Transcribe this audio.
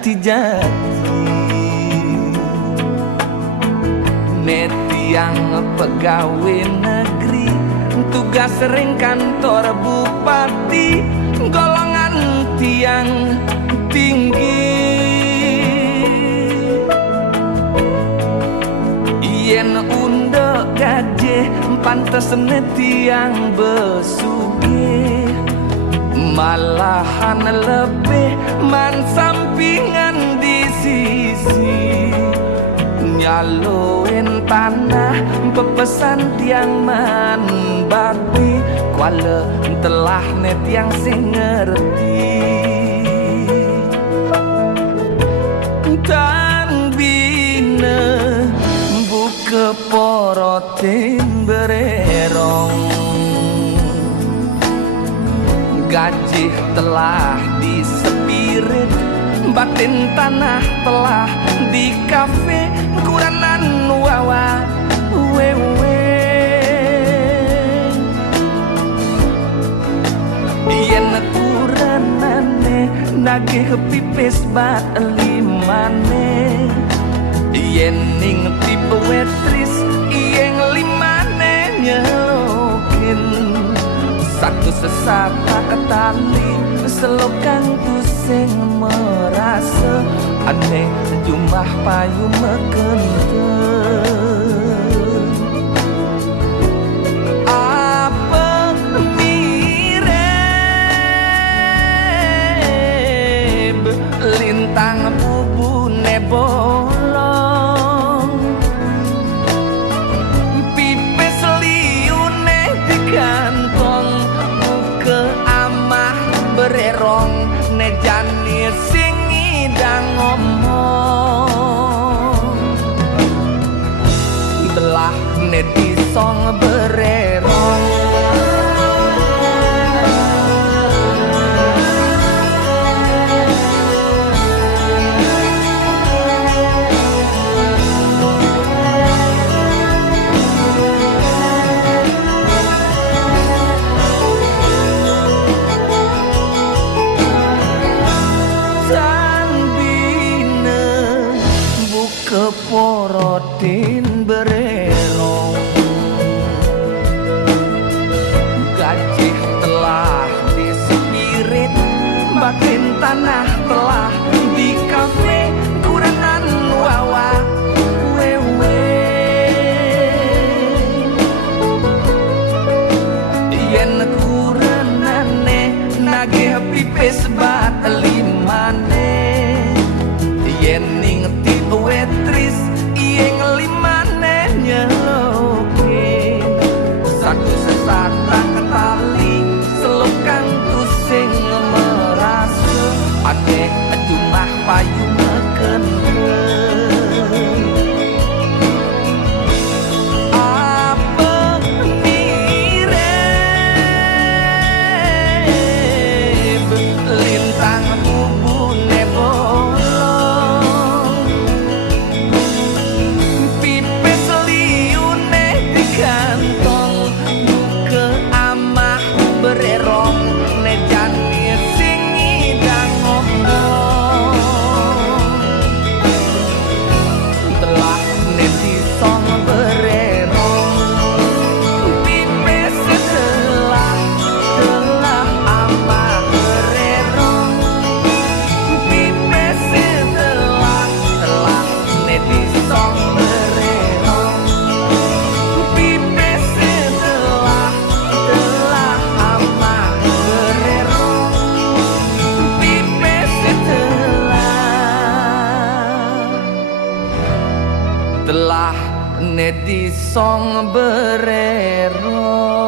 jati netiang pegawai negeri, tugas sering kantor bupati, golongan tiang tinggi. Yen unda gaje pantes netiang besugi, malahan lebih man sampingan di sisi, nyaloin tanah pepesan tiang man bakti, kuala telah net yang sing ngerti. Tan bina buka porotin bererong, gaji telah disepirit, batin tanah telah di kafe, kuranan wawa wewe. Yen kuranane nagih pipis bat limane, yen ning tipe wetris iyeng limane nyelokin, satu sesata ketali selokan tusing merasa aneh jumlah payu mekenten. Apa mirip lintang bubune bolong, pipis liune di kantong, ke amah bererong nejani sing ngidang ngomong, belah neti song bererong. Keporotin bererong, gaji telah disepirit, batin tanah telah di kafe, kuranan wawa wewe. Yen kuranane nagih pipis bat limane, yen ning tipe wetris iyeng limane nyelokin, satu sesata ketali selokan tusing merasa aneh jumlah payu mekenten. Apa mirip lintang bubune bolong, pipis liune di kantong, ke amah bererong nejani sing ngidang ngomong, telah neti song bererong, pipis telah amah bererong, pipis telah neti song bererong, pipis telah amah bererong, pipis telah neti song bererong.